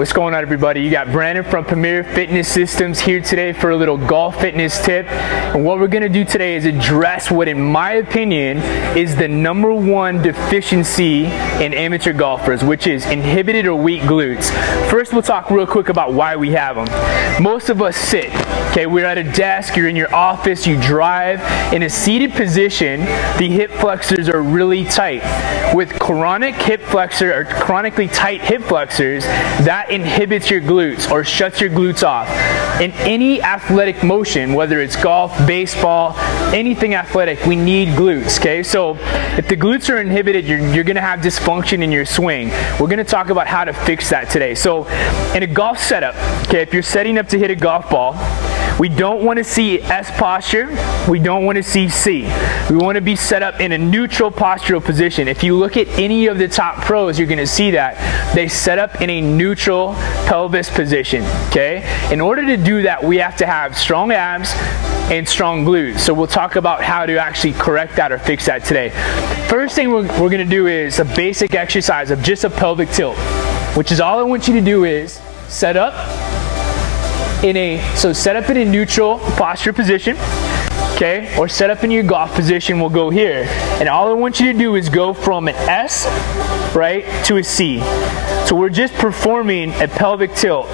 What's going on, everybody? You got Brandon from Premier Fitness Systems here today for a little golf fitness tip. And what we're going to do today is address what, in my opinion, is the #1 deficiency in amateur golfers, which is inhibited or weak glutes. First, we'll talk real quick about why we have them. Most of us sit. Okay, we're at a desk, you're in your office, you drive. In a seated position, the hip flexors are really tight. With chronic hip flexor or chronically tight hip flexors, that inhibits your glutes or shuts your glutes off. In any athletic motion, whether it's golf, baseball, anything athletic, we need glutes, okay? So if the glutes are inhibited, you're gonna have dysfunction in your swing. We're gonna talk about how to fix that today. So in a golf setup, okay, if you're setting up to hit a golf ball, we don't want to see S posture, we don't want to see C. We want to be set up in a neutral postural position. If you look at any of the top pros, you're going to see that they set up in a neutral pelvis position, okay? In order to do that, we have to have strong abs and strong glutes. So we'll talk about how to actually correct that or fix that today. First thing we're going to do is a basic exercise of just a pelvic tilt, which is all I want you to do is set up in a neutral posture position, okay, or set up in your golf position. We'll go here, and all I want you to do is go from an S, right, to a C. So we're just performing a pelvic tilt,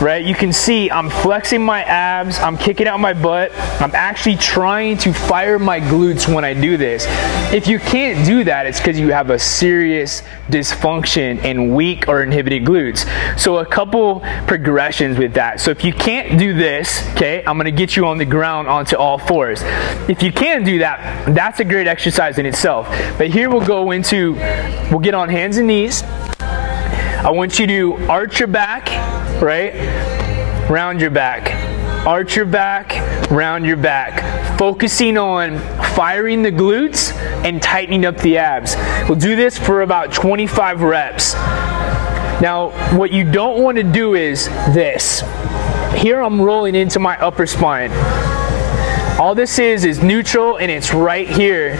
right? You can see I'm flexing my abs, I'm kicking out my butt, I'm actually trying to fire my glutes when I do this. If you can't do that, it's because you have a serious dysfunction in weak or inhibited glutes. So a couple progressions with that. So if you can't do this, okay, I'm gonna get you on the ground onto all fours. If you can do that, that's a great exercise in itself. But here we'll get on hands and knees. I want you to arch your back, right? Round your back. Arch your back, round your back. Focusing on firing the glutes and tightening up the abs. We'll do this for about 25 reps. Now, what you don't want to do is this. Here I'm rolling into my upper spine. All this is neutral, and it's right here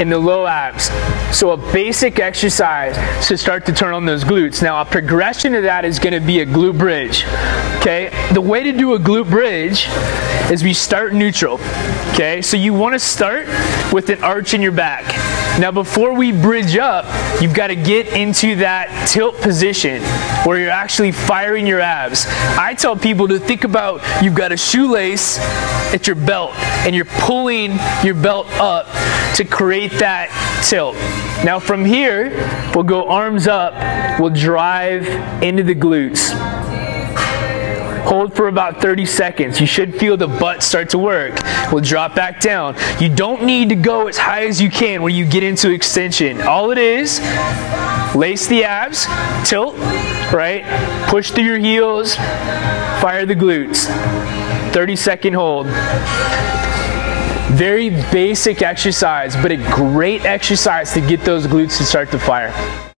in the low abs. So a basic exercise to start to turn on those glutes. Now a progression of that is going to be a glute bridge. Okay, the way to do a glute bridge is we start neutral. Okay, so you want to start with an arch in your back. Now before we bridge up, you've got to get into that tilt position where you're actually firing your abs. I tell people to think about you've got a shoelace at your belt and you're pulling your belt up to create that tilt. Now from here, we'll go arms up, we'll drive into the glutes. Hold for about 30 seconds. You should feel the butt start to work. We'll drop back down. You don't need to go as high as you can when you get into extension. All it is, lace the abs, tilt, right? Push through your heels, fire the glutes. 30-second hold. Very basic exercise, but a great exercise to get those glutes to start to fire.